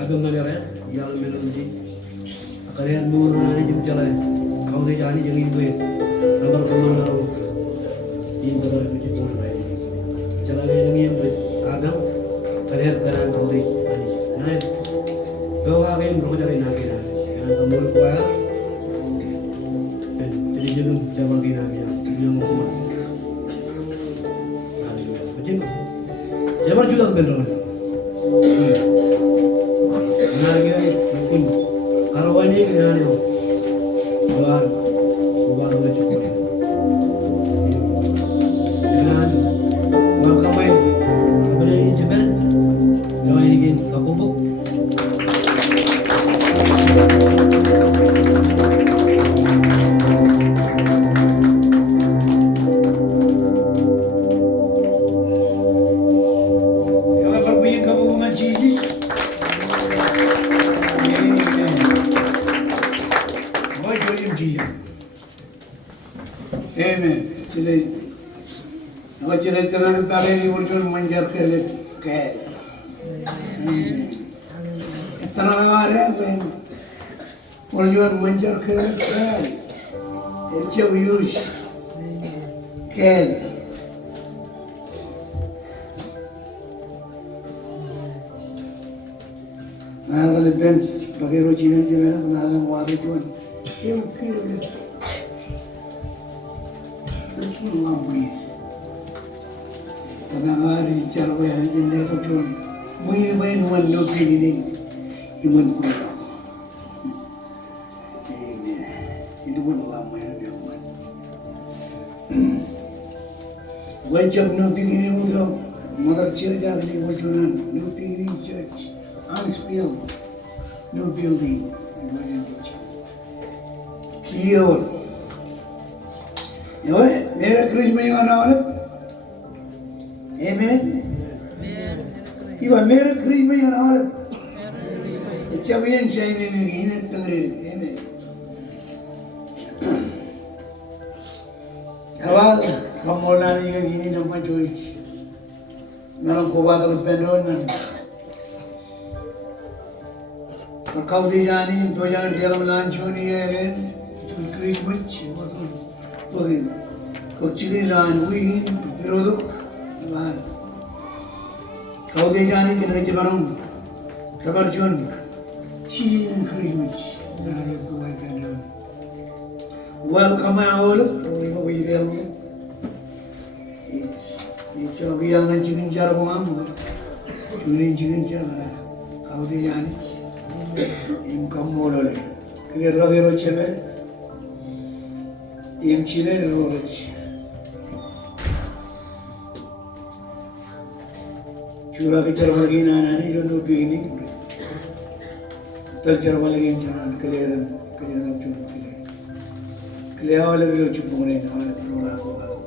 Agammalere yal melodi akare nur nani jum chala kaude jani jangin gue rabar komandaro din badar kuch ko rai chala le ngi yam agam kare karan kaude ani nai doga ge mro jare na ge na kamul ko ya kan jadi jelum jabar ge na ya yang ko haleluya bajin jabar juga ben ron narge kun karawani nani ho luar luar udah cukup dan wal kamai kepada ini jeber doa ini gin kapubuk Amen. Jadi teman bagi urjun manjar kelik kel. Amen. Tenang ada ben. Urjun manjar kelik kel. Ecau yus kel. Mana kalau ben bagi urjun jemer mana muada tuan. Em kelik. Lambai, tanah hari cara bayar jendela tu cun, main mana begini, iman kuat. Ini, itu pun lambai yang man. Wajib no begini udra, mother church agni wajunan, no begini church, unspilled, no building, Kior. मेरा Chris में यहाँ नाल, Amen. Iba मेरा Chris में यहाँ नाल, इच्छावियन चाहिए में गीने तंगरे, Amen. हवा कमोला नहीं है गीने नम्मा जोइच, मेरा कोबा तो पेंड्रोन मन, पर काउदी जानी दो जान डेलम लांचोनी है अगर, चुन क्रिस मुच्च बहुत Kecil dan win, beroduk, bahan. Kau dia ni kena cebarong, tabarjun, sin Christmas, berada kuat dan welcome all, orang kau ini dia, ini cakap yang cikin jar buam, cunin cikin jar mana, kau dia ni, income modal, kira rada cemer, cine roda. Curah kejar lagi nana ni jono begini, terjar lagi jangan keliran nak jual keliran awal bila cukup mana awal pelora ko baru.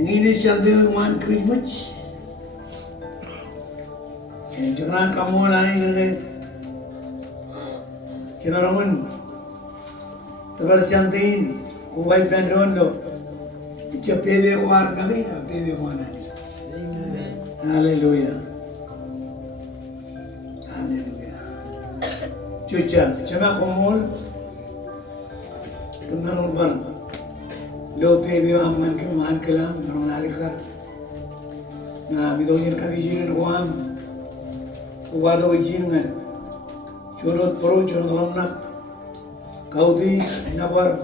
Ini sambil man Christmas, jangan kamu lagi kerja, sebenarnya tabar santain, kubai pendrondo. Icha pebe kuar nagi, pebe kuar nani. Hallelujah. Hallelujah. Cuca, cuma komol, kemarun bar. Lo pebe amman ke man kelam, kemarun alikar. Na bidogin kami jinin kuam, kuwado jingan. Chunot pro, chunot lamnak. Kaudi nabar,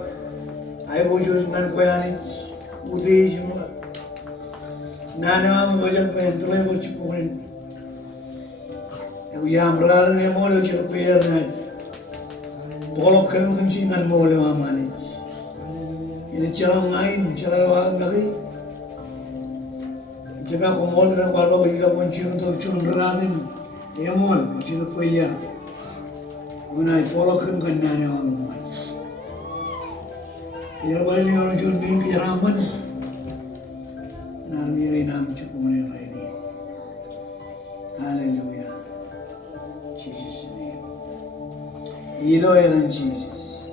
ay bojo nan koyani. Udah semua, nana am banyak pentuai macam pun, aku yang berada di mall itu cuma bayar naik, bolak kanu kunci dengan mall amane, ini cara ngain, cara awak lagi, jika aku mall dengan kalau kita kunci untuk cuma berada di mall, cuma bayar, unai bolak kanu kan nana am. Biar balik ni orang cun bin kejaraman, narmiri nam cukup mana lagi. Hallelujah, Jesus name. Ilo eran Jesus.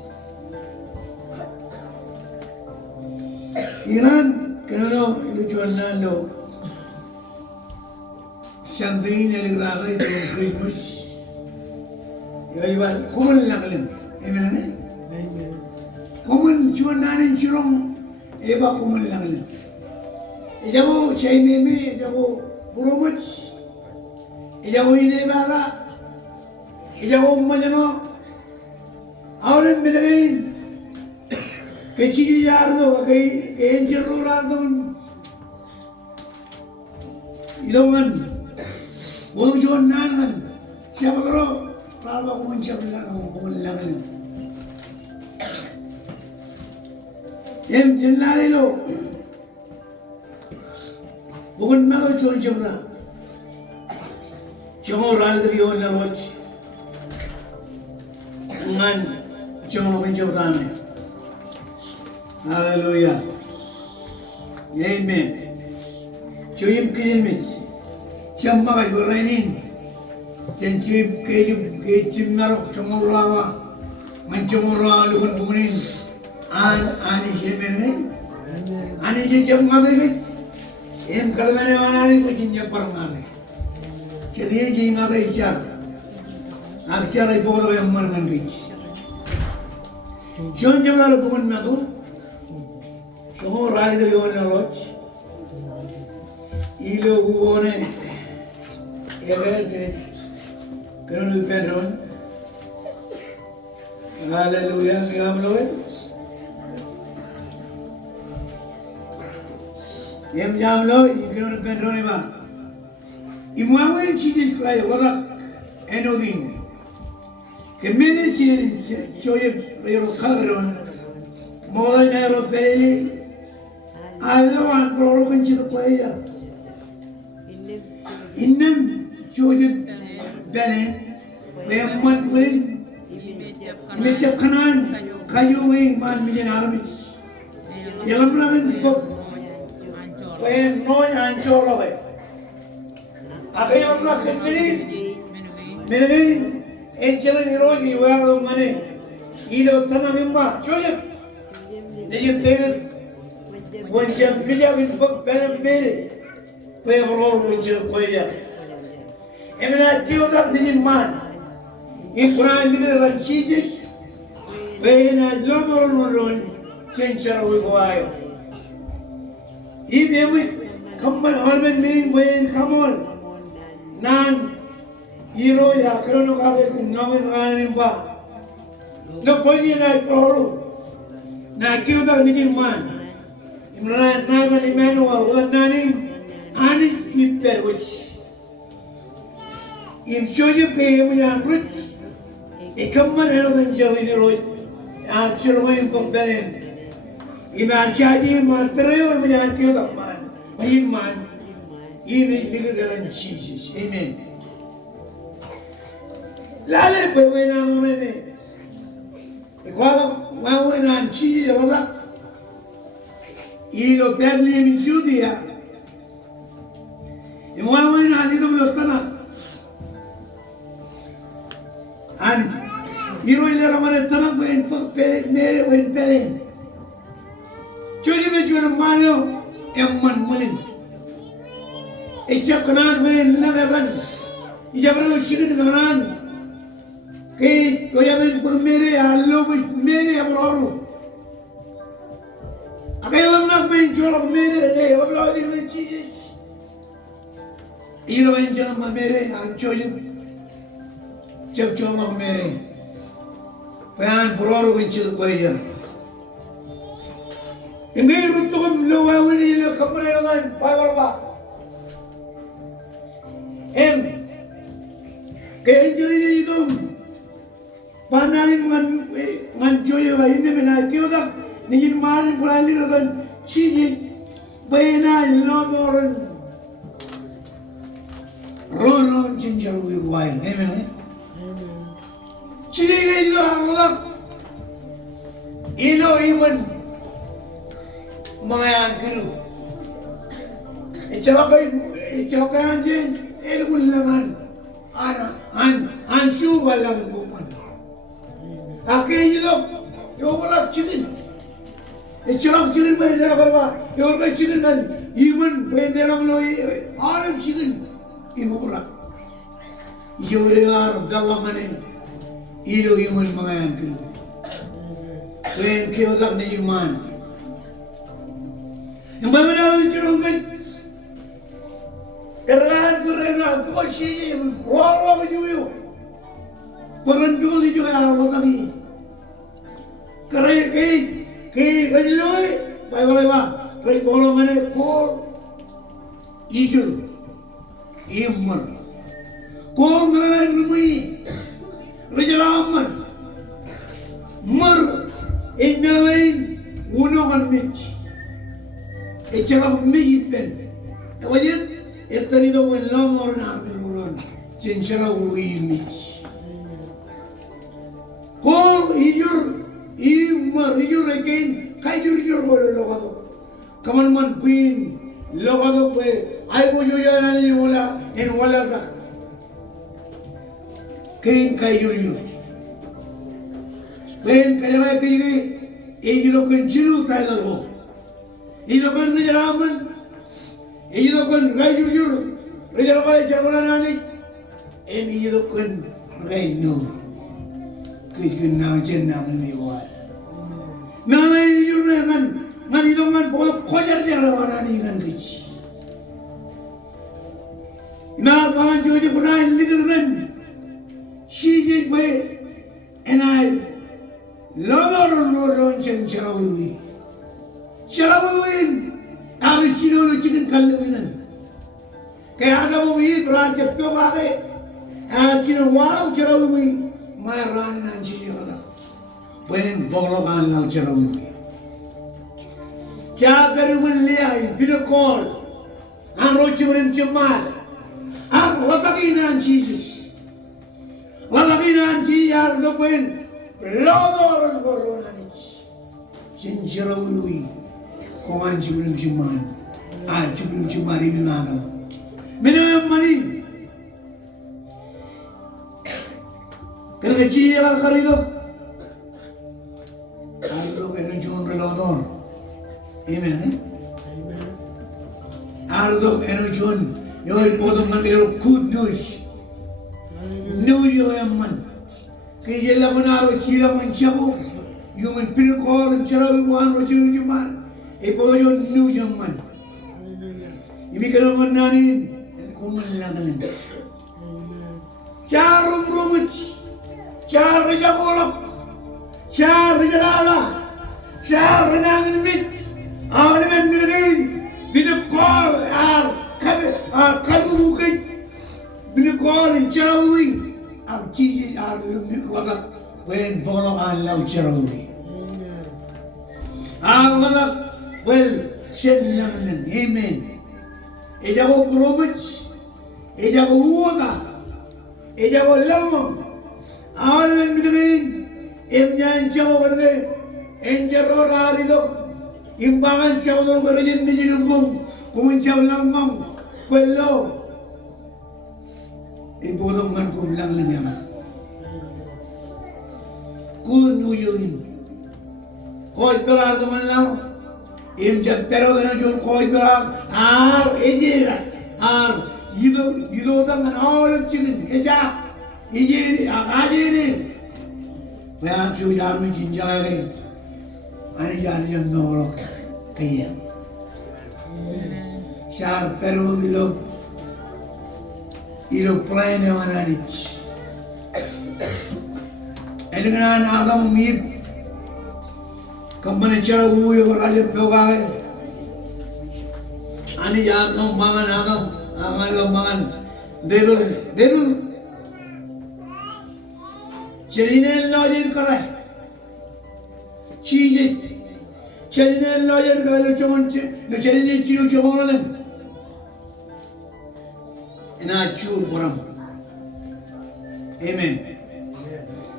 Iran kenapa itu cuan nando Shantiin eligrada itu Christmas. Ya ibarat kumun lakalin. Amen. Kumun cuma nanin curong eba kumun lakalin. Ijago chay meme, ijago purumuch, ijago inebala, ijago umajano. Ahora miren, que chillardo, que encerrado, y luego mucho nada, siapa kalau kalau aku mencari aku lagi, em jenari lo, bukan malu cuci cemra, cuma orang dari orang lain, dengan cuma mencemurani, haleluya, amen, cuci kirim. Siapa kau berainin, jencip kejim narok cemurawa, mencemurah lukun bukunin, ani jemen, ani jejam ngabai, em kalau mana mana ni kucingnya permane, jadi je ngabai jar, akjar itu kalau yang mana ngis, jangan jangan bukun nado, cemurah itu yang naloj, ilo buone. Kerana Pedron, haleluya, gamloy. Em jamloy, kerana Pedron iba. Imuawen chini kaya wala enodin. Kemene chini choye yoro kagron. Mola na yoro peleli. Alawan proro kunci kaya. Inem Jojib Belen, Wayman Win, Image Kanan, Kayu Wing, Man Million Armies, Yalamran Book, Wayan Noy and Cholaway. Akayam Rakan Minin, Angel and Rogi, where the money, Edo Tanavimba, Jojib, Nijim David, when Jam Million Book Belen Mary, where all which are Koya. Emina tiada dengan man, Ibrahim dengan rancis, bayna lomorun cencar uigoayo. Ibu kamar halben min bayin kamol, nan hero ya kerana kau namin ranin ba, no poli na peru, na tiada dengan man, Imran naga ni Emmanuel ulan nani, ani iperwich. Im Jojib kaya yang rich, ikamman helakan jauh ini roy, arcelway pembelian. Im arcadi materayo yang kita man, iman, ini dikatakan Jesus, amen. Lalu bagaimana mana? Kalau bagaimana Jesus apa? Ilo perli menjudi ya. Im bagaimana itu belum tanah. An hero ile ramane tanang bain pele mere bain pele choli me juana mano emman mulin echap kanan bain nagagan ijabro chigin kanan ke koyamen pur mere allo mere abroru akaylam nak bain chola mere re abro dir bain chis ilo bain jama mere an choli जब चौमक मेरे बयान पुरारो विंचित कोई जन इंगे रुत्तो कम लोवावनी ले खबरे लगान power बा em kaya jadi ni itu panarin ngan joye wa ini mena kyo tak ningin marin pulali kan ciji bayna lomoran ronon jinjal wi wain amen. Ciri itu Allah, ilo iman mengangkuru. Icapkan anjing, elgulangan, an suka lang bukan. Akhirnya itu, yo bolak cikin. Icap cikin bayar berapa? Yo bolak cikin kan, iman bayar lo, alam cikin. imubra. Yoregar dalamane ilo yuman mga yan kino. When kiyodak na yuman. Yung ba manawin churungan? Karahan ko rin na ko siya. Wala ko juyo. Paran ko di juyo araw kami. Karay kay kaniloy. Bye ba? Kay bolo mane ko. Ijur. Imar. Ko ngaran rumui. Rajaraman. Mar. Inalain. Uno kan mich. Echarap miiten. Wajib. Etani do when long or not run. Chinchara ui mich. Ko ijur. Imar. Ijur again. Kaijur logado. Kaman man pin. Logado pe. Ay mo yuya ni wala. En wala ka. Kain kaijur. Kain kaya kaya. Ejilo kan chiru tayo mo. Ejilo kan rajaraman. Ejilo kan kaijur. Rajaraman charwana nani. En ejilo kan kaino. Kaijur na jen na kan miwal. Nana ejilo na kan. Ngan ito man polo kojar jarawana ni kan kaij. Ina pangan cuci punai ligeran. She way and I love her chen charawi. Charawi ari chino lo chicken kalwinan. Kaya ada mo bi brand ke pyo bae. A chino wow charawi my ran nan chino ada. Ben bolo kan lang charawi. Cha karu le ai video call. An ro chimrim chimal. Ang lataginan Jesus. Lataginan Jesus dopen lodoran boronanich. Sinjarawi kongan chibrim chiman. Chibrim chimari binagam. Minayam manin. Karena chiyala karido. Karido kena John relodor. Amen. Karido kena John. Yoy podong ngatero good news. News yoy amman. Kaya yela manaro chila manchabo. Yung pinakol ang charawi wan ro chirun juman. E podong yon news amman. Imi ka naman nanin. Yan kumalagalan. Charum rumich. Char rajakolok. Char rajarala. Char ranangin mit. Awan naman binagin. Pinakol kalbu bukit binakol in charawi ang chichi wadak when bolong ang law charawi ang wadak well shed naman amen eja ko promich eja ko wuta eja ko lamang awan naman binagin emnyan chaw warde enjaro raridok imbangan chaw nung karajin nijilumbong kumunchaw lamang Quello ibodong man kumlang lanyaman. Kunuyuin. Koi pelar man lang. Imjab pero na jon koi pelar. Ejira. Yido tangan all chicken. Eja. Ejiri. Ajiri. Bayan chu yar mi jinjay. Ani yar yam norok. Kaya. Char pero ilo plane wananich. Elingan agam mip kampane chara uyo raja peogae. Ani jatong mangan agam mangan delul cheline lojin kare. Chije cheline lojin kare lo chon cheline chilo chonan. Ina chur boram. Amen.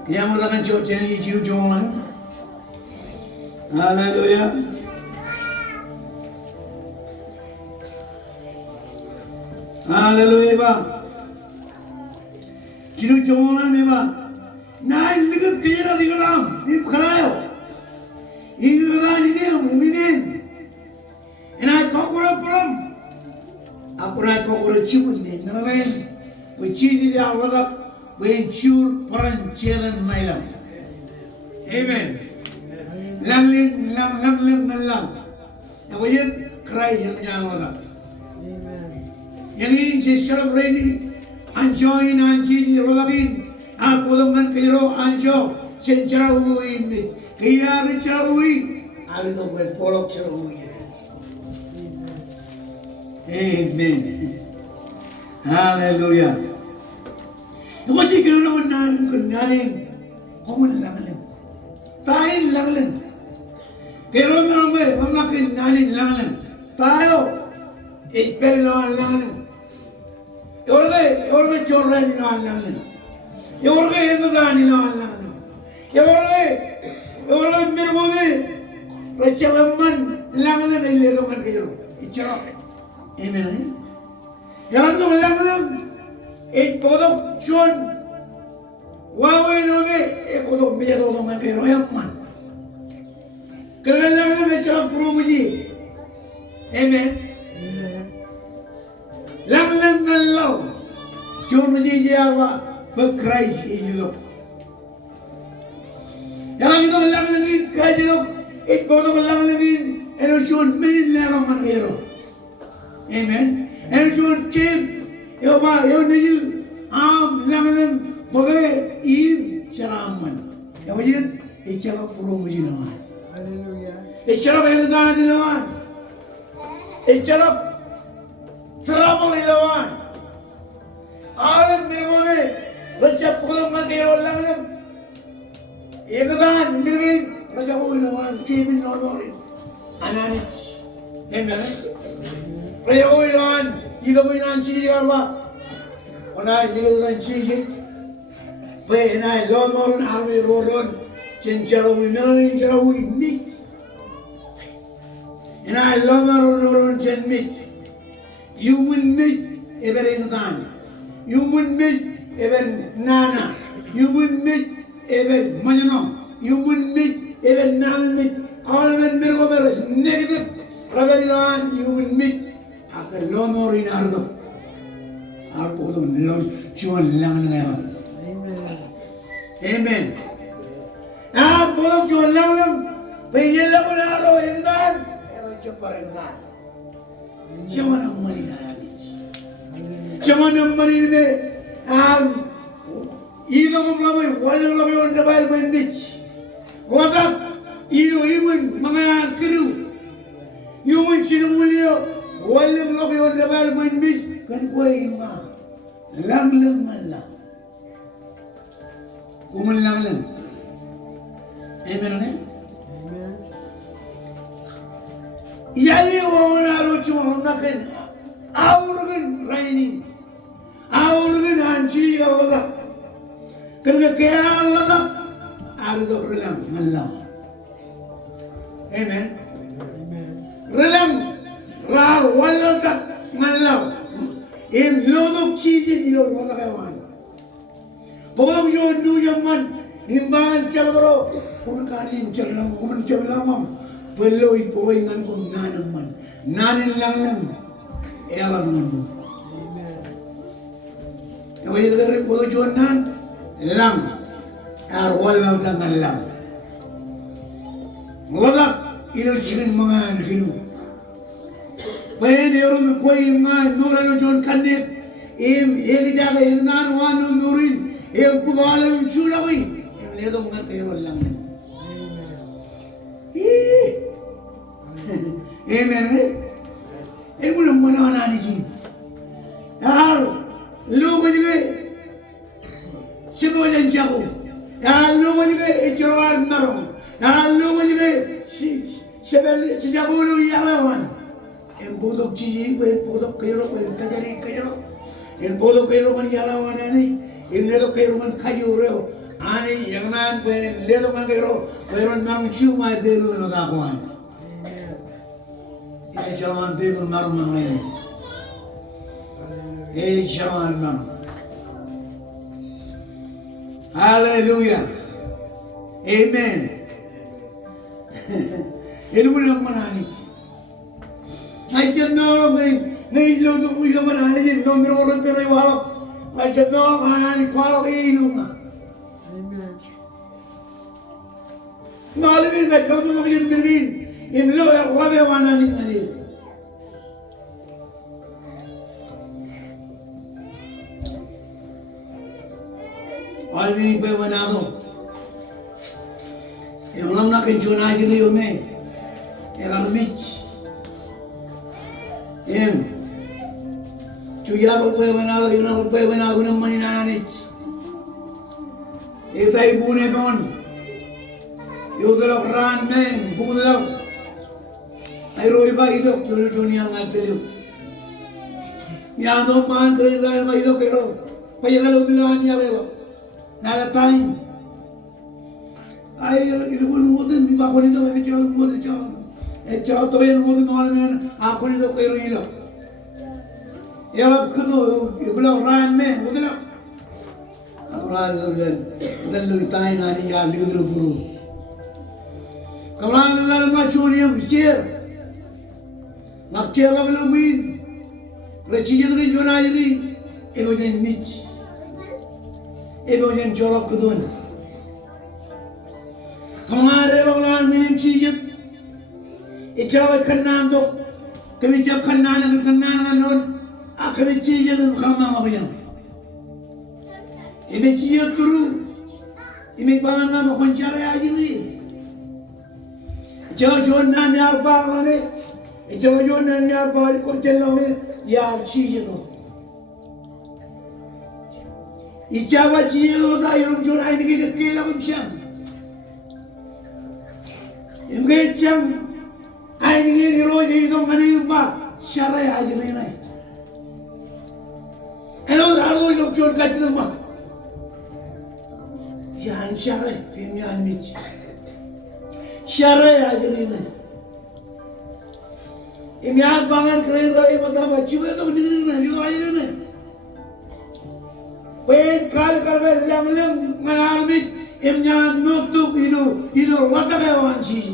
Kaya mo lang chot cheni chiru jongan. Hallelujah. Hallelujah ba. Chiru jongan me ba. Na ligat kaya digaram. Ip kharayo. Igran ine minen. Ina kokura boram. Ako na ko chibun ni namen. Chidi dia wala when chur paran chelan mailam. Amen. Langling lang. Yang wajib cry yang wala. Yang ini je celebrate enjoying anji rolagin. Ako longan kayo anjo senjara uwi ni. Kaya rin uwi. Ari to well polok uwi. Amen. Hallelujah. Wajib kira naman nanin kumun langling. Tayo langling. Kero meron mamakin nanin langling. Tayo itperlo langling. Yorga chorra ni langling. Yorga emagani langling. Yorga mirgome rachaman langling ile dokan kero. Ichara. Amen. Yaran to langling. It podok chun wawe nobe e podok biya to man kero yaman kerana lang me chala promuji amen lang nalaw chun muji jawa be Christ ijlo yaran to lang ni Christ ijlo it podok lang ni eno chun min lang man kero amen eno chun kim yo niju langan bagai im ceraman. Ya wajib icara promosi lawan. Haleluya. Icara benar lawan. Icara ceramah lawan. Alam mirgone raja pulang magero langan. Ekadan mirgin raja lawan kebin lawan. Anani. Amen. Raja lawan. Ilo ko inanchi diarwa. Ona ilo inanchi. Pe na lo moron arme roron. Chencharo wi charo wi mi. Ina lo moron roron chen mi. Human meat ever dan. Human meat ever nana. Human meat ever manano. Human meat ever nan meat. All of it is negative. Raverilan human meat. Agar lo morin ardo, arpo do lo chuan lang ngayon. Amen. Arpo do chuan lang, pengel lang na ardo ingdan, ero chupar ingdan. Chuan ang mani na natin. Chuan ang mani na, ino mo lang walang lang yon na bayal mo beach. Wadak, ino mga kru, yung sinumulyo. Walang laki on dabal mo inbis kan kuay ma lang mala kuman lang amen ne yali wala ro chuma nakin aurgen raini aurgen anchi awada karga kaya awada ardo relam mala amen relam Ra wala tak malaw. Lodok chijin ilo wala kawan. Pagod yo duyaman imbangan siya magro kung kanin chalang kung chalang pelo ipoy ngan kung nanang man nanin lang elam nando. Amen. Kaya dari polo jonan lang ar wala tak lang. Wala ilo chigin mga kinu. Bayan yorum koi nga nuran John kandet jaga nan wanu nurin pugalam chulawi ledom nga tayo lang amen ulam mana ni ji yar logo jige sibo jan jago yar logo jige ejawar naro yar logo jige sebel jago lu yawan el bodok chiji el bodok kayro el kajari kayro el bodok kayro man yala wanani el ledo kayro man kayuro ani yang man el ledo man kayro nang chuma delu no gawan ite jawan delu mar man ngai jawan man hallelujah amen el ulam manani I tell no me ngay lo do kuy naman ani din nomero oron pero iwalok ngay sa no ani kwalok ilunga ngalawin ngay sa mga mga birgin imlo ya rabe wana ni ani alvin pe banado emlam na ken chona jiri yo me egarmich em Cuya berpe banado, yuna berpe banado nam mani nani. Eta ibu ne kon. Yudolak ran men, bugulak. Ay roi ba idok, chulu chuni ang ateliu. Yano pan kre ran ba idok kero. Payagalo dilan ya bebo. Nada time. Ay ilukul muden biba konito ay chao muden chao. Chao to yan muden ngala men akonito kero ilo. Ya kudo iblo ran me udela aturan dan lu tai nani ya lidro guru kamran dal ma chuniam share nak chela belo min rechi yedri jona yedri elo jen mich elo jen jorok kudun kamare rolan min chijet ichawa khannan do kami chap khannan non akhirnya cincin itu bukan mama kau yang, ini cincin turu, ini pangan mama koncara aja ni, jauh nan ya apa ni, jauh nan ya apa koncara ni ya cincin tu, ijabat cincin tu dah yang jauh ini kita kela kumsiam, ini kecam, ini kita roh jadi tu mana apa syarah aja ni. Hello, aku nak jual kat rumah. Yang syarah, kemana ni? Syarah aja ni. Ini apa bangan keren raya mata baca itu ni juga aja ni. Pen kal lam manar ni, ini nutuk itu rata kawan sih.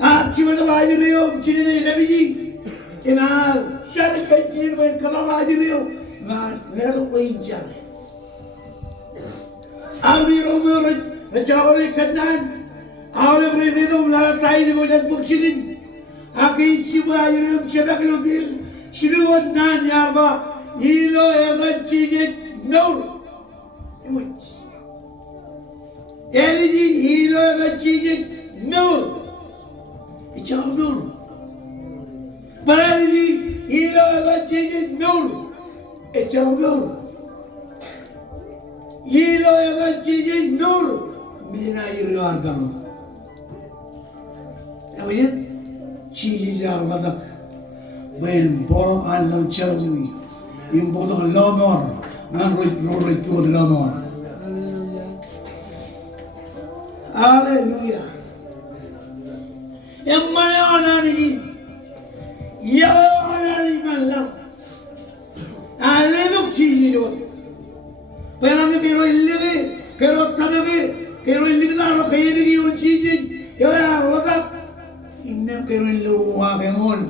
Ah, cuma tu aja ni cini ni nabi ji. Ina syarah kecil main kalau aja ni, ngan lalu main syarah. Albi Romeo cakap kanan, awal beri itu melarat tay ni macam buksinin. Aki cuma aja ni siapa kalau bil, siluan nan yarba, ilo yang cincin nur. Imuj. Eliji ilo yang cincin nur. Icap nur. Paraliji ilo yang cincin nur. Icap nur. Ilo yang cincin nur. Mina iriwan kamu. Apa ya? Cincin jauh kata. Ben borong alang cermin. Imbotong lomor. Ngan roy pun lomor. Haleluya. Yang mana orang ini? Ya orang ini malam. Aleluk cincin. Pero me quiero illibe, quiero tabe, quiero illigar kaya ni yung cincin. Yo ya wala. Innem quiero illuwa bemol.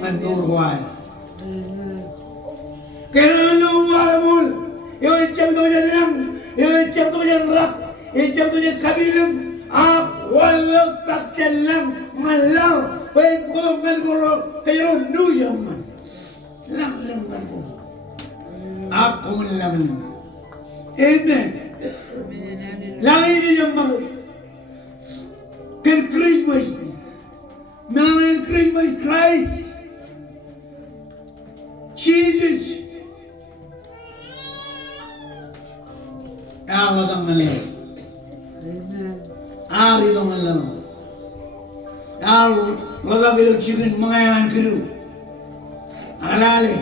Mandurwan. Quiero illuwa bemol. Yo icam tu jangan, yo icam tu jangan rak, icam tu jangan kabilum. Ap walau tak celang malau. Baik kalau menggoro kaya nujaman. Lang menggoro. Aku menlang. Amen. Lagi ni yang mahu. Can Christmas, Melanie Christmas Christ, Jesus. Allah tanggalah. Amen. Ari tanggalah. Allah kalau cikin mengayan kelu. Alale.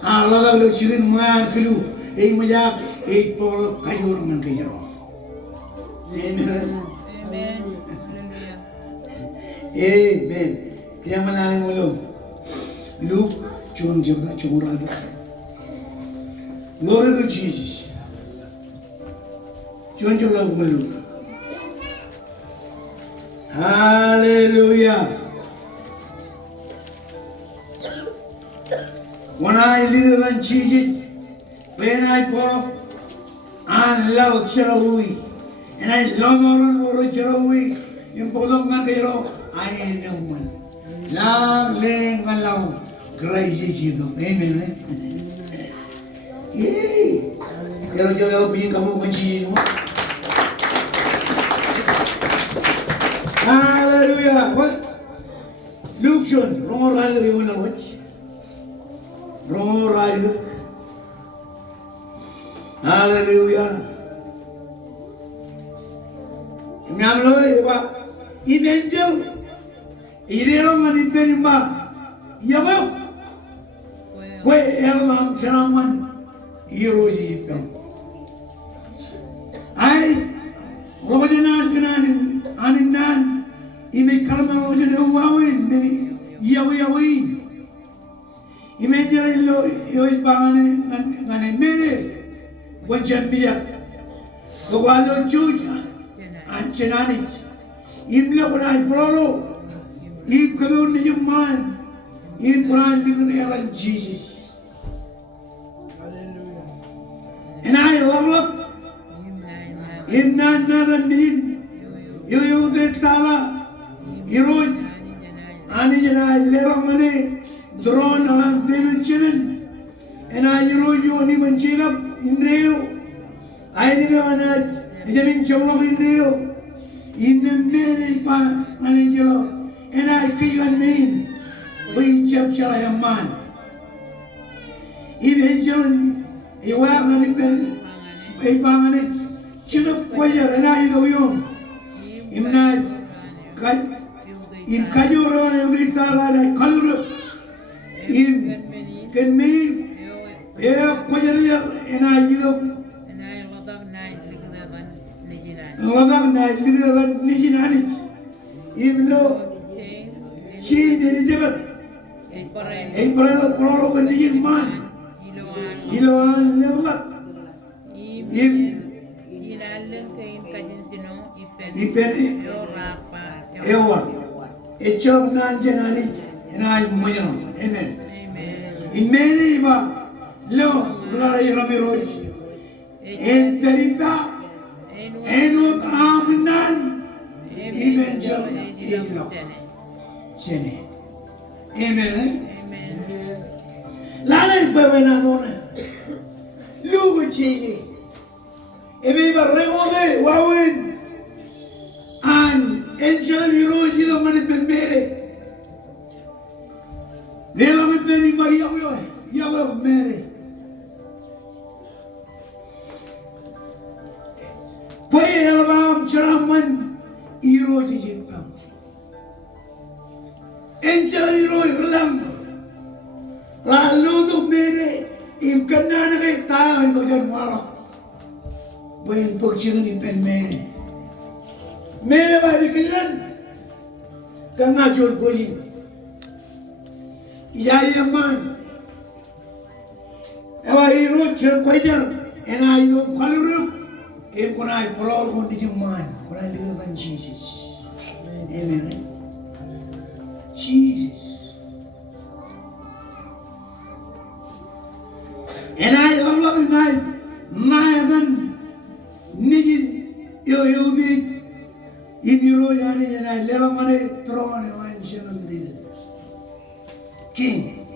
Allah kalau cikin mengayan kelu. Ini macam एक पोल खजूर मन के जरो आमेन आमेन क्या मनाने बोलो look चोन जगह चोरा दो Lord of Jesus चोन जगह बोलो Hallelujah When I live and cheese when I pour and love Cherawi, and I love more Cherawi, in Polonga Gero, I am one. Love laying alone, crazy Chido. Amen. Yay! There are Jero being come over cheese. Hallelujah. What? Luke John, wrong rider, you want to watch? Wrong rider. Hallelujah. Namlo ba evangel irelo mani benimba yabo kwe elma chanaman iroji pem ai rojanan kanan aninan ime kalma rojan wawin meni yawin ime jelo yoy bangane ngane mere wajambiya gawalo chuja Ancenani, Imla Quran Prolo, Im community man, Im Quran Ligan Jesus. And I love up Im Nan Need, you the Tala, Iroj, Anijana, Leramane, Drone on David Chimin, and I Iroj you on him and Chilap in Rio. I never Jamin Cholo in Rio, in the Mary Manangelo, and I kick on me, we chapter I am man. Even John, a wab and a permanent, should have pleasure and I know you. Im not in Kajuro and every Tala, Kaluru, Im can mean, pleasure and I know. Lagam na ligagan nijinani imlo she Elizabeth ay pro kan nijin man iloan lewat im ipen ewa echob nan jenani enai moyano amen imeni ba lo rara yramiroj en peripa Enot Aminan Evangel Ejlo Sene Amen. Lala Ibavena Dona Lugo Chili Ebiba Regode Wawin and Angel Hiroji the Mani Benbere Nela with Benny Mayawa Yawa Mary Pay Alabam Charaman Iroji Jipam Angel Hiroi Lam Lalu Mere Im Kanana Ta and Bojan Wara When Pokchin in Pen Mere Mere by the Kilan Kanachur Puji Yayaman Eva Hiro Chirquajan and I don't call you. If when I proud one did you mind, when I live in Jesus. Amen. Jesus. And I love him night, Nayadan, Nijin, you did, in your own and I let him money thrown and 7 dinner. King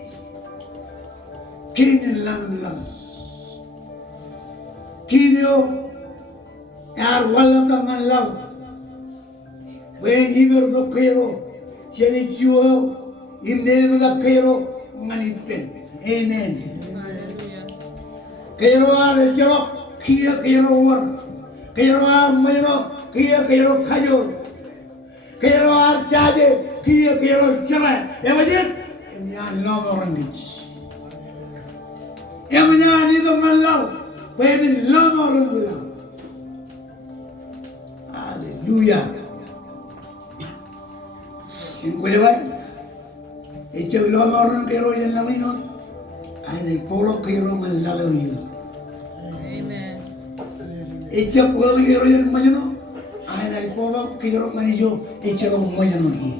in love. Kidio. Yar walaka man love. When either the Cairo, Jenny Jewel, in the the Cairo, Manipen. Amen. Cairo are a job, Kia Cairo war. Cairo are Mero, Kia Cairo Kayo. Cairo are Chade, Kia Cairo Chara. Evajet, and Yan love orange. Emanya neither man love, when in love orange. Hallelujah. In Cueva, echa lo amarran que roya en la vino, en el pueblo que roya en la vida. Amen. Echa pueblo que roya en mañana, en el pueblo que roya en yo, echa lo mañana aquí.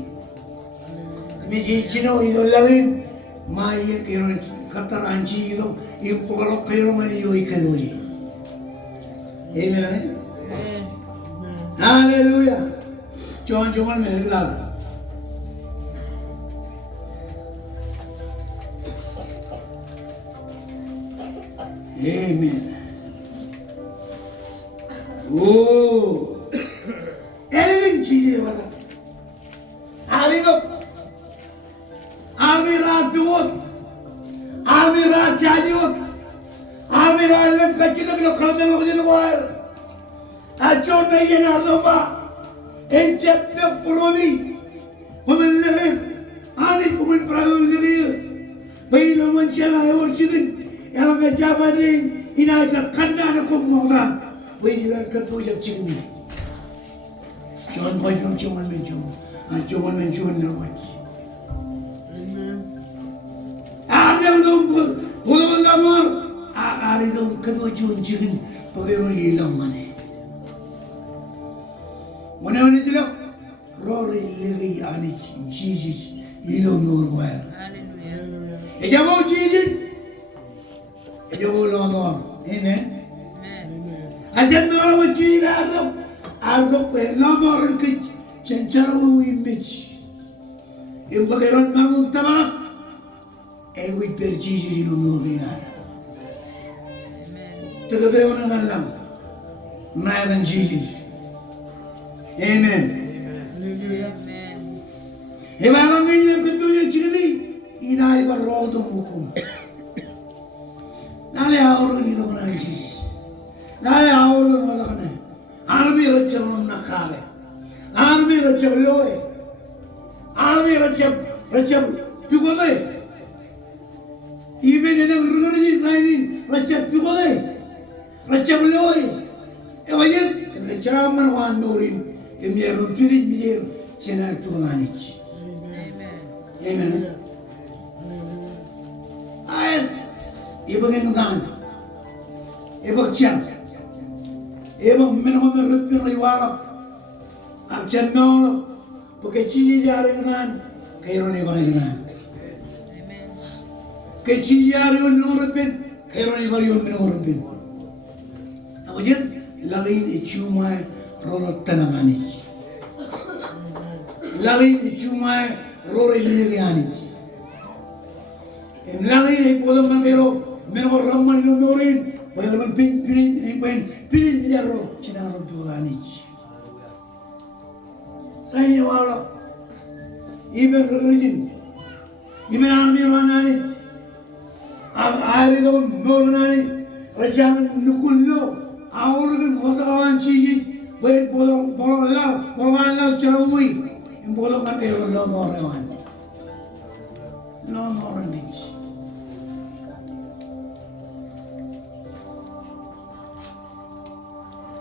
Mi chino y no la ven, Maya kayo kataranchi ito, ipukalo kayo man iyo ikanuri. Amen. Hallelujah. John man menagdala. Amen. Oh, elegant cheese wala. Arigo, army raat piwot, army raat chadiwot, army raat lem kacchi laglo khalme laglo jenoir. Achon me ye nardoba, enchepe puroni, women legen, ani women prayol legi, bayi loman chema evor chidin, yalang kajabanin, ina ka kanda na kummoda. Bayi jalan kertu jak chidin. John boy pun cuman mencuman. Cuman mencuman lawat. Ada betul betul lamar. Ada itu kemudian cikin pegawai hilang mana. Mana itu lah. Rory lagi ani cicis hilang normal. Ejabo cicis. Ejabo lamar. Amen. Ajar orang cicis ada. Algo lamar ke Chancharo image. In Bagaron Mamuntama, and we per Gigi Lumina. To the Beona Lam, man and Jesus. Amen. If I don't mean you could do your chili, in I were rolled on Mukum. Nale hour in the one Jesus. Nale hour of Madame. Army Richard on Nakale. Army Richard Loy. Army Richard Pugole. Even in a religion writing, Richard Pugole. Richard Loy. Evayan, the Chairman one Norin, in Yeru Pirin Mier, Chena Pulanich. Amen. I even done. Ever champ. Ever minimum repair Riwala. Action no, porque Chijaringan, Kaironi Varigan. Kachijario Norpin, Kaironi Vario Norpin. Now, yet, Lavin a chumai, Roro Tanamanich. Lavin a chumai, Roro Lilianich. And Lavin a Podamero, Meno Raman Norin, where Pin Yaro, Chinaro Pulanich. Even religion, even army running. I read of Normanani, Rajan Nukulo, our Motawan Chi, wait for the Morana Charawi, in Bolamate, no more one. No more things.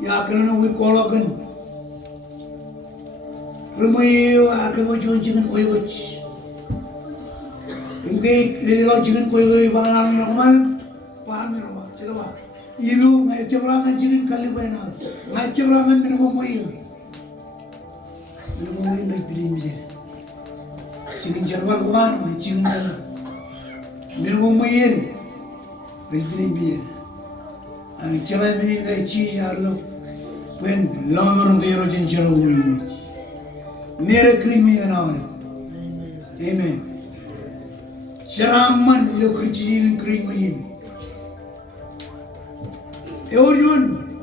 Yakan we call again. Remayo akan macam chicken koyuch. Ingkay lililaw chicken koyuch bangalan na kuman, paano naman? Cila ba? Ilu ngay cebrangan chicken kalibay na. Ngay cebrangan minumoy. Minumoy na pilih misir. Chicken cerbar kuman, chicken na. Minumoy na pilih misir. Ang cerah minin kay cheese yarlo. Pen lawan tayo rin cerah uwi. Near creamy and on. Amen. Sharaman, look at you creamy. Eorion,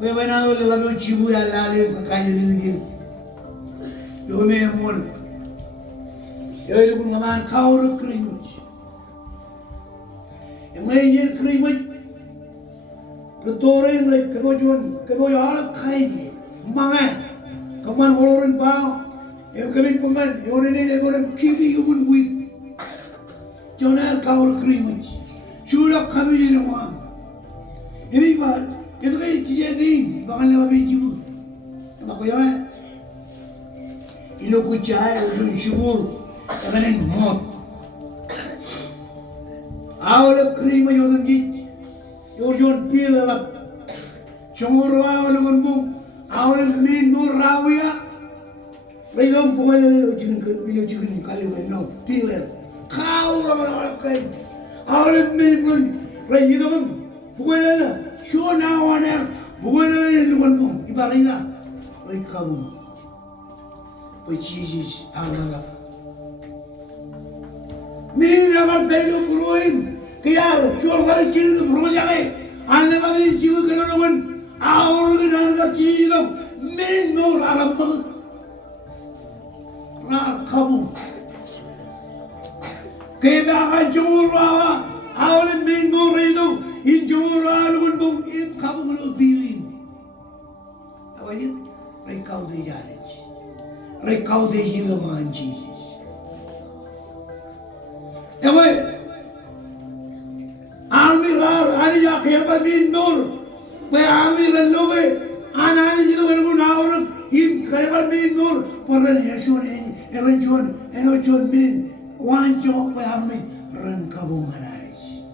when I will love Chibu and Lali, the kind of you. You may have one. You will man cow of cream. And when you cream it, the Torin like Kabojuan, Kaboya, kind, Mama. Come on, all in power. You're coming from man. You're in it. You're going to kill the human with. Don't have cow creamage. Shoot up coming in one. Anyway, you're going to get in. But I never beat you. I'm not going to look good child. You're in Shibur. And then in Mott. All the cream you're going to get. You're going to peel up. Tomorrow, I'm going to our main more rawia. They don't boil a little chicken, kaliway, no, peeler. aura malakai aure men rayidom buena shona wana buena lugon ibalina rikabu pachis agara min nagar belo puruin kiyar chor bare chiri puru jage ane kami chibu kanogon aura ke nagar chiri dom min no arab kabu kaya akan jumura awalin min mo rito in jumura lugun bong in kabu gulo birin apa yun rekau de janij rekau de hilawan Jesus apa almirar ani ya kaya min nur kaya almirar lobe anani jito kanu naurang in kaya min nur paran yeson Eranjon, enojon min, wanjo pa hamil, ran kabung anaris.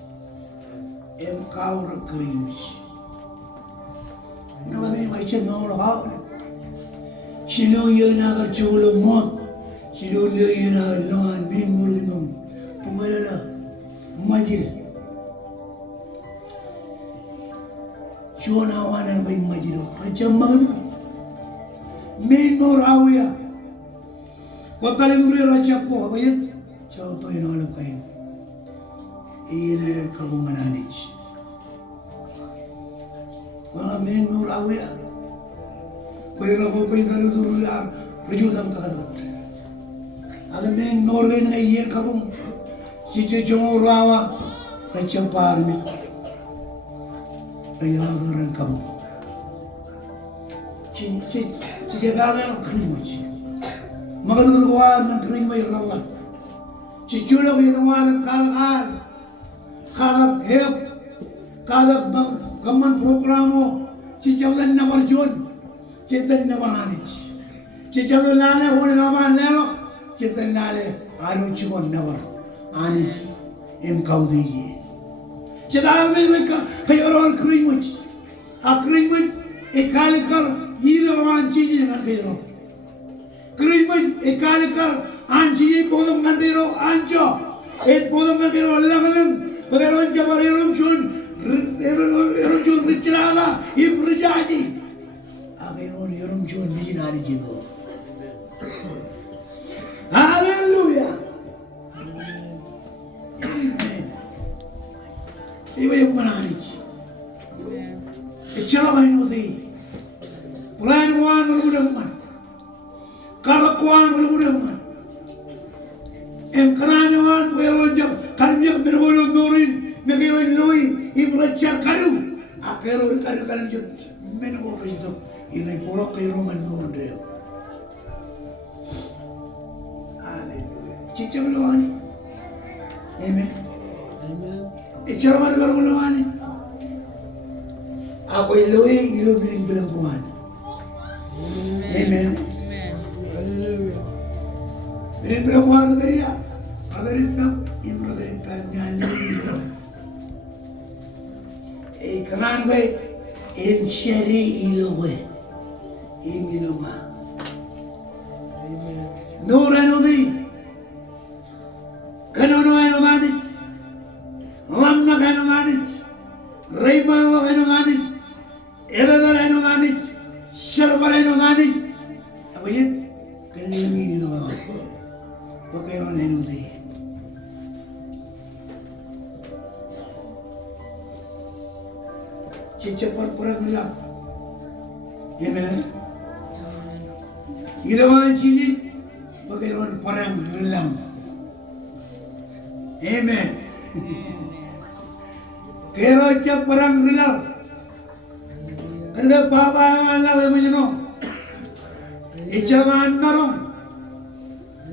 Kau rekrimis. Nabi macam mana kau? Silo yana kerjulo mot, silo yana loan min murinum, pengalala majil. Cuana wana bin majilo, macam mana? Min morawia. Kota Liguri Raja po, apa ya? Jauh tu yang alam kain. Ini kabungan anis. Kalau min nur awya, kaya ragu kaya kalu dulu ya, rujudam kakat. Agar min nur kain ngayon kabung, sisi cuma rawa, raja parmi, raja orang kabung. Sisi bagai krimis. Magalul war ng kring may rawat. Chichula ko yung war ng kalak hep, kalak kaman programo, chichalan na warjun, chitan na waranich. Chichalan nale huli naman nelo, chitan nale araw chimon na war, anis im kaudiye. Chitalan may kayaron kring a kring ikalikar yidawan chijin kayaron. Krimen ekalikar anji podong ngandiro anjo podong ngandiro langalang bagaimana jabar erom chun richraga ibrajaji agayon erom chun bijinari jibo hallelujah amen iba yung manari ichara baino di plan wan malgudamman Karakuan berbudaman, karanyawan berojak, kalimyak berbolong norin, megeloy loy, ibrachar karu, akero karu jut, menego itu, ini polok kayu roman noon reo. Haleluya. Cicam loani, amen. Icara mana berbolong loani, aku loy ilo bilang belangkuan, amen. Berin berapa beria, berin tam, imro berin tam nyali itu. Kanan bay, sheri ilo bay, ilo ma. Nuran udi, kanono eno ganit, lamna kano ganit, rayman lo eno ganit, edadar eno ganit, sharbar eno ganit. Apa yun? Kanina yung ilo ma. Bagaimana ini? Cepat perang bilang, ya benar. Ilawan cili, bagaimana perang bilang, amen. Kero cepat perang bilang, kerana papa yang Allah menjeno, icaman narong.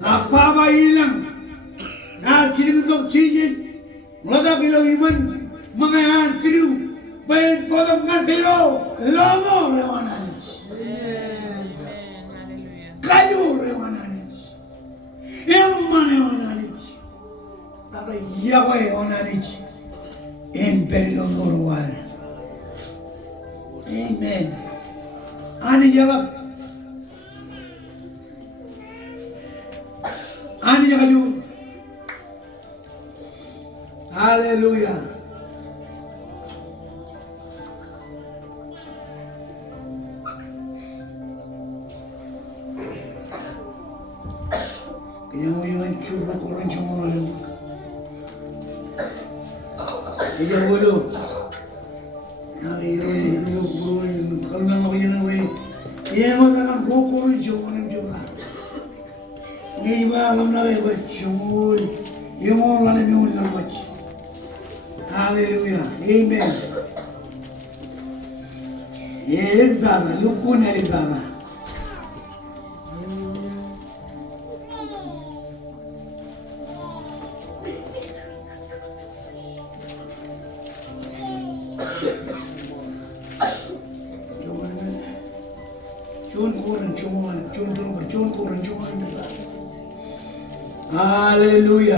Apa ba ilang na sinigundok chijin mula kilo iman mga yan kriw bayan podong nga kilo lomo rewananis kayo rewananis imman rewananis tata yawa rewananis in perilo norwal amen ani jawab Ani jaga ju, 할렐루야. 그냥 우리는 주로 그런 정원을 합니까? 이게 뭐로? 야, 이런 부르는 걸면 이는 왜? 얘마다는 로고는 정원은 정말. 이마 남나에 그 정원 영원 안에 명을 넣었지. 할렐루야, 아멘. 예릭다가 누구 내릭다가. 좋은 거는 좋아합니다. 할렐루야.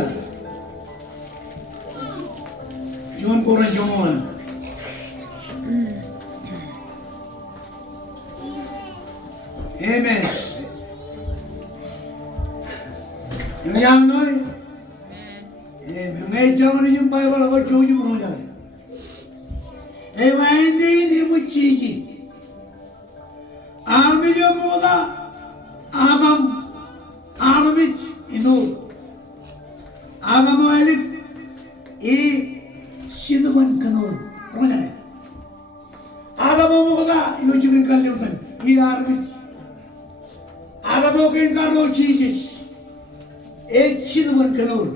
좋은 거는 좋아합니다. 아멘. 영양 너희 명예 장원이 좀 바이블하고 조짐으로 오자. 에바인디 니무치지 아미죠 뭐다 Adam'ı inul. Adam'ı elik sinuman kanul. Pernah? Adam'ı muda inu juga kaliukan. Adam'ı. Adam'ı kain karlo çiğiş. Sinuman kanul.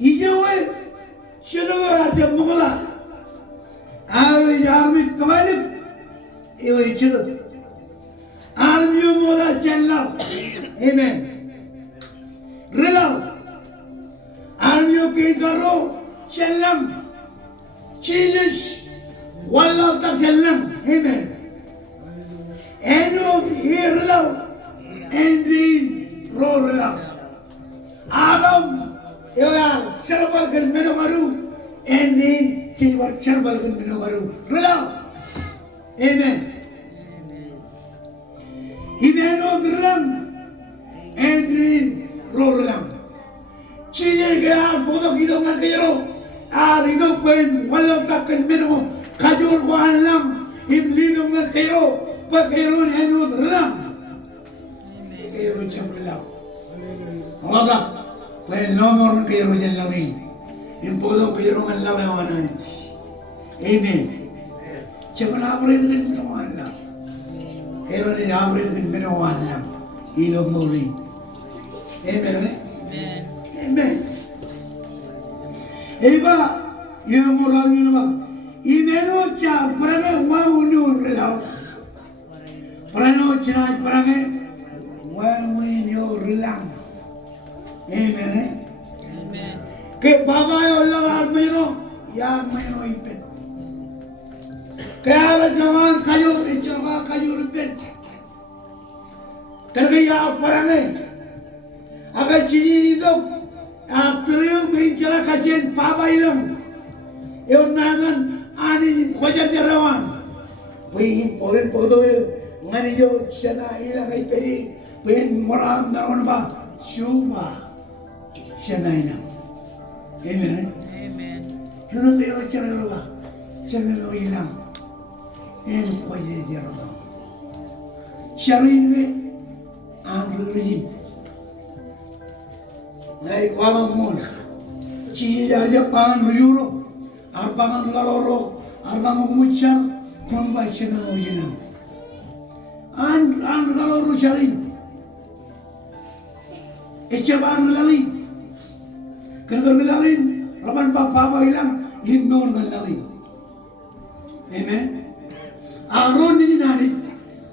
İcewe sinuman artya muda. Adam'ı kamalık. Sinuman. Armio moda cellam. Amen. Relav. Armio karo cellam. Jesus. Wallah tak cellam. Amen. Eno relav. Endin ro relav. Adam. Ya cerbal kan meno maru. Endin cerbal kan meno maru. Relav. Amen. Imeno geram, endin rolam. Ciye gaya bodoh hidup mereka hidup pen walau takkan meno kajol ko alam hidup mereka pakero eno geram. Kero cempelau. Oga pen nomor kero jelawi. Impodo kero malawi wanani. Amen. Cempelau itu kan Allah. Kero ni amrit kan menawalam ilo mori. Amen. Amen. Eba ilo moral ni nama. Imeno cha prame wa unu relau. Prano cha prame wa unu relau. Amen. Ke baba yo Allah meno ya meno ipen. Kaya zaman kayu incawa kayu rupin, terkaya perangnya, agar jadi itu, terlihat incawa kajian papa ilang, yang nagan ani khojar jerawan, wih polen podo ngani jo cina ilang ay peri, pen moram daron ba syuba, cina ilang, amen. Yun tayo cina ba, cina mo ilang. En koye jerolam. Sharin ge angrizim. Nai kwama mon. Chi jarja pangan rujuro. Arpangan galoro. Arpangan muchar. Kon ba chena ojinam. An galoro sharin. Echaban lalin. Kergar lalin. Raban papa hilang. Himnon lalin. Amen. Aron ni nani,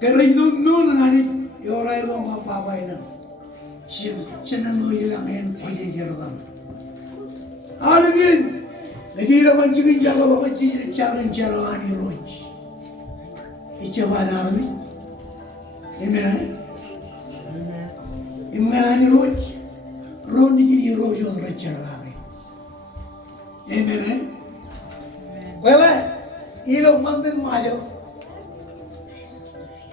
kerana no nani, yorai rong apa ilang, cina no ilang en koye jerolam. Alvin, najira mancing jaga bawa caran carani roj, icaban armi, emena, emani roj, ron ni roj orang carani, emena, wala, ilo mandan mayo.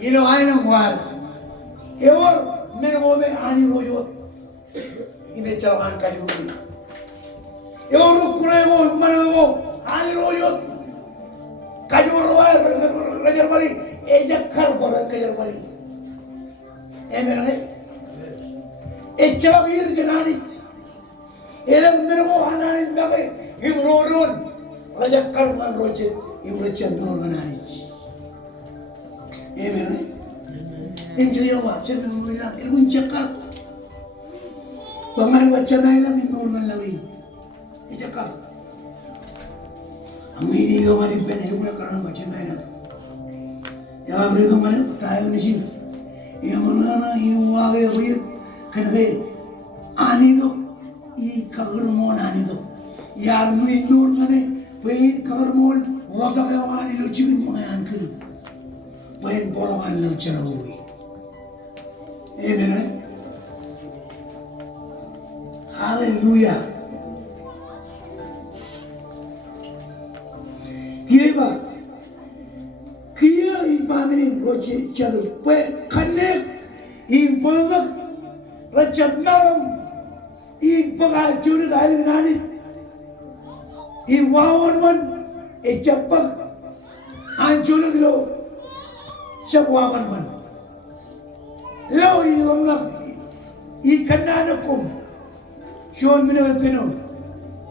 Ilo aina muar, eor menengome ani rojot, ine cawan kajuri. Euro kurego manago aniro yo kajuro wa rajar bali eja kar koran kajar bali emere echaba yir janani era mere ko anani bage imroron rajar kar man roche imroche nor ganani emere enjoy wa chebe muila ilgun chakar bangal wa chama ila nor man lawi Ijaka, angini do mali pen itu guna karena macam mana? Ya amri do mali tahu ni sih. Ya mana inu wage bayar kenapa? Ani do I kagar mon ani do. Yar mu inur mana? Pain kagar mon waktu kau ani lo cikin pengayan kiri. Pain borongan lo cerahui. Amen. Hallelujah. Kiba, kia impamini roci cadu, pe kanek impangak racap naram, impagal curi dari nani, iwawan man, ecapak ancur dulu, capawan man, lo ilamnak, ikan anakum, Sean minutino,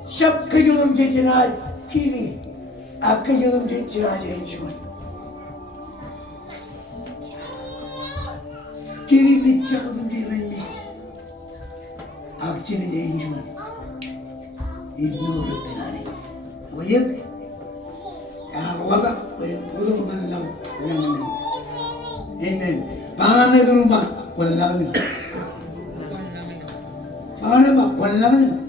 cap kejulum cecina kiri. Aku jangan cerita enjoy. Kiri bicara pun dia lain. Aku cerita enjoy. Ignore penari. Wajib. Ya wabak. Wajib pulang malam langan. Amen. Pangan itu rumah pulang. Pangan apa pulang?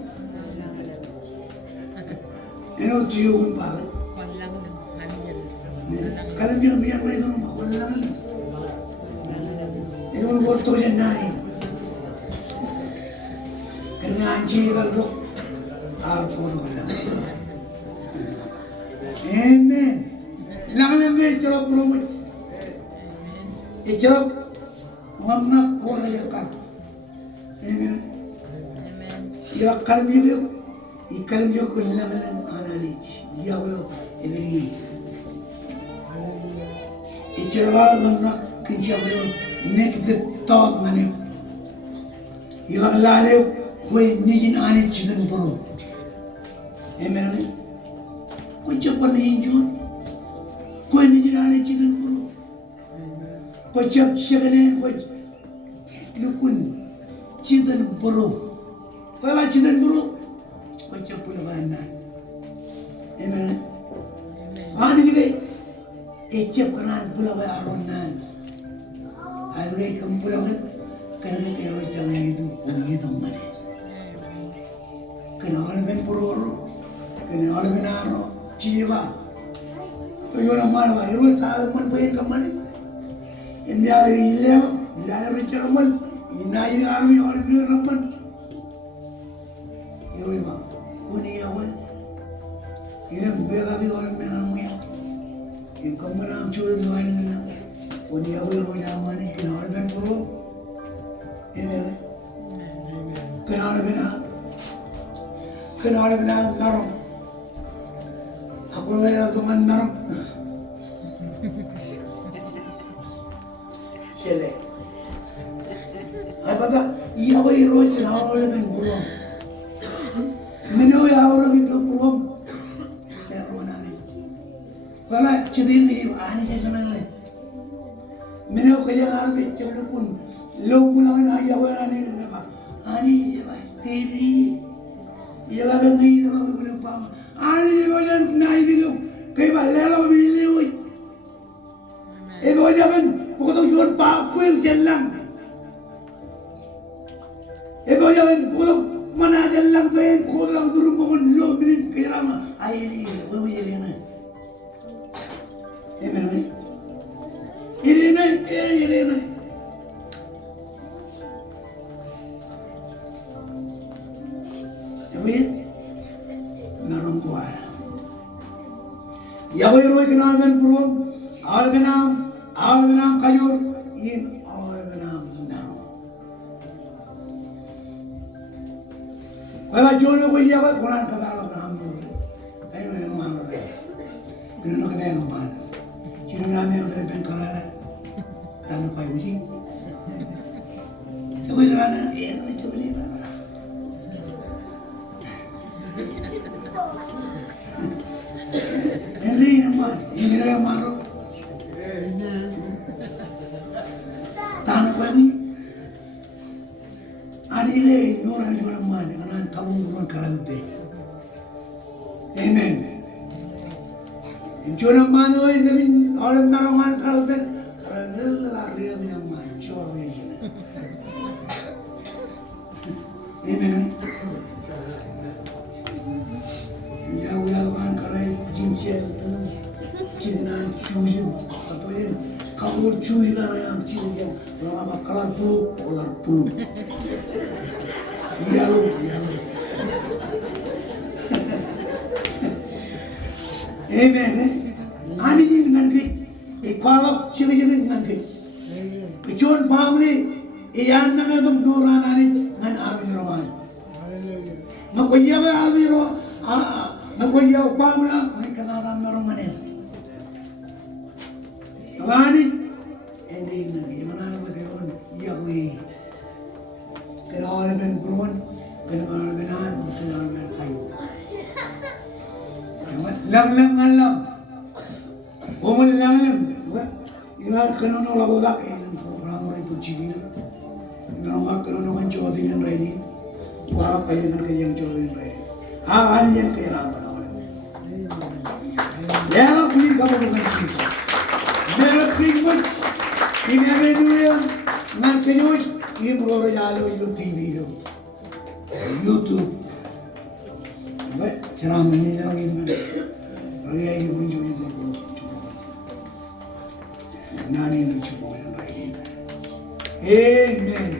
Ini tujuan pangan. Kalau dia biar mereka rumah kolam ni, itu orang tu je nari. Kerana anjing itu, arpur kolam. Amen. Langan ni cerap rumut, cerap mana kolam jakan. Amen. Ia kalam juga, ikalam juga kolam analis. Ia boleh ini. Icerwa namna kincabro nek de tod mane ila lale koi nijin ani chidan puro emene ko japan injur koi nijin ani chidan puro ko jap shagale ko lukun chidan puro pala chidan puro ko jap pula bana emene ani dige Ecap kanan pulau bayaronan, algai kampulau kerana kerana jangan itu pungi mana. Kenal ben puroro, kenal ben aro, ciba. Tujuan mana mana, itu tahu mana payen kamane. India ilmu, ilmu bicara mal, inai ini army orang biar rampan. Itu apa? Puni awal, ilmu biar kami orang benar muya. Yang kamu nak curi dua ini nak, punya awal punya mana, kenal ben puro, ini, kenal benar narom, aku lagi teman narom, sele, apa dah, ia awal roh kenal ben puro, menu ia awal itu puro. Kalau cerita ni ani saya kenal le, mana kerja army cakap pun, lo pun orang ayah orang ni apa, ani jalan kiri, jalan ni jalan berapa, ani jalan naik itu, kaya lelah beli, jalan pokok jual pakuil jalan, jalan pokok mana jalan pengen kolam turun pokok lo beli kaya mana, ayah ni, apa jadi ni? Amen. Ini. Apa ya? Narumpuar. Ya boleh roh kenal ben purum, al benam kajur, in al benam narum. Kalau jodoh boleh apa Quran kata Allah. Kena nak kena man. Cina nama yang dari pengkaran. Tanah pai uji. Tapi kerana dia nak cuba ni apa? Henry nama, ini yang maru. Tanah pai uji. Adi le, orang jual man, anak kamu bukan kerana itu. Amen. Injona mano ay namin alam na raman kalben karena lari kami naman coro yan. Amen. Ya uya lawan karay jinche tan cinan chuju tapoin kamu chuju na yang cinja lama bakalan pulu olar pulu. Ya lo. Amen. Ani ni dengan ke, ekwalak ciri dengan ke. Kecun family, iyan na nga dum nuran ani ngan army roan. Nakuya ba army ro? Nakuya pamla ani kanara naron manen. Ani endi ngan ke mana ba keron iya koi. Kerawal ben buron, kerawal benan, kerawal ben kayu. Lang alam. Umul lang. Ina kanono lago dak ng programa rin po chigi. Ina kanono man jodi ng raini. Wala kayo ng kayang jodi ng raini. Ano yan kay Rama na wala. Yana kunin ka mo ng chigi. Meron pingwit. Inamenu yan. Ngan kayo i-bro yalo ilo TV lo. YouTube. Ceramah ini lagi dengan lagi yang menjual berpuluh nani nak cuba yang lain. Amen.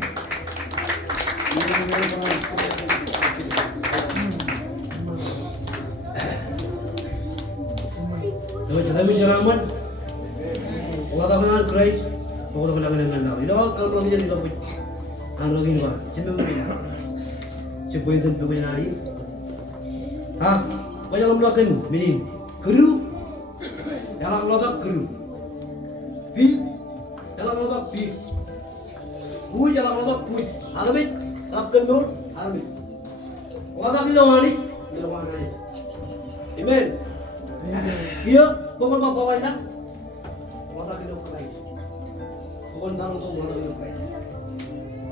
Kalau kita bicara Allah Taala Christ, orang orang yang kenal. Ilo kalau lagi jadi lagi, anu lagi ni, cuma mungkin. Cepat itu bukan hari. Banyak orang melakukan minim, keru, jalan lodak keru, pi, jalan lodak pi, kui jalan lodak kui, alamit, lakukan nur, alamit. Wasa kita wani, amen. Kia, bukan apa ini, wasa kita kelai, bukan tahu tu wasa kita kelai.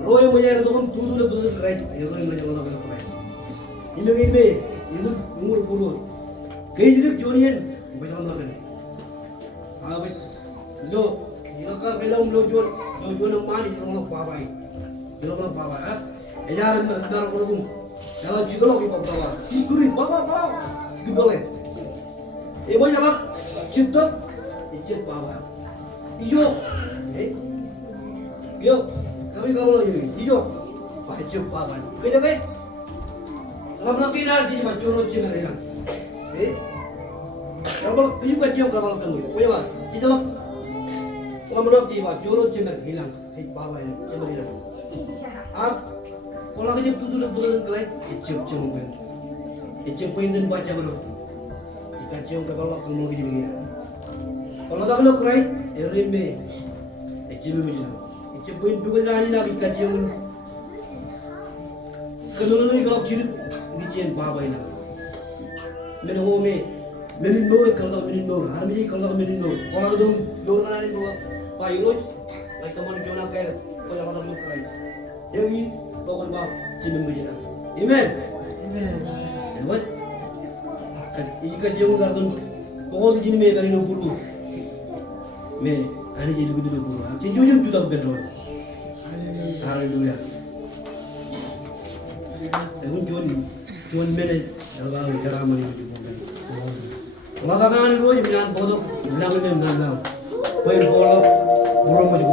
Roy menjadi tu kan tujuh lepas kelai, roy menjadi wasa kita kelai. Ini. Ini umur puluh. Kejadian Jonian, macam mana kan? Abis, lo, ilakar belum lo jual mani, orang babai, orang babai. Ejaran darah korupun, dalam psikologi bawa, ikuri bawa, itu boleh. Ibu jalan, cinta, icet bawa, ijo, yo, kami kamu lagi, ijo, pajak bawa, kerja Lamna pinar di mana jono cina rehan, kalau kayu kacau kalau tangguh, kau ya, kita lamna di mana jono cina hilang, bawa ini cina hilang. Kalau kerja tutur kerai, icip cemungkin, icip pointen baca baru, ikacau kalau kamu lagi begini. Kalau tak kalau kerai, erime, icip begini, icip poin bukan lagi nak ikacau. Kalau lagi kalau ciri Ijen baba ina. Mene home, mene nore kalau mene nore, harmi kalau mene nore. Kalau dong nore kana ni bola, payuloj, ay kaman jona kaya, kaya kana lu kaya. Yang bawal bab, jimin mujina. Amen. Amen. Kan ika jeng gardon, bawal jin me kari no buru. Me, ani jadi kudu buru. Jujur juta berdoa. Haleluya. Egun John Bennett, dalam ceramah ini juga. Mengatakan itu jangan bodoh, bilang ini bilang, poin bola, burung macam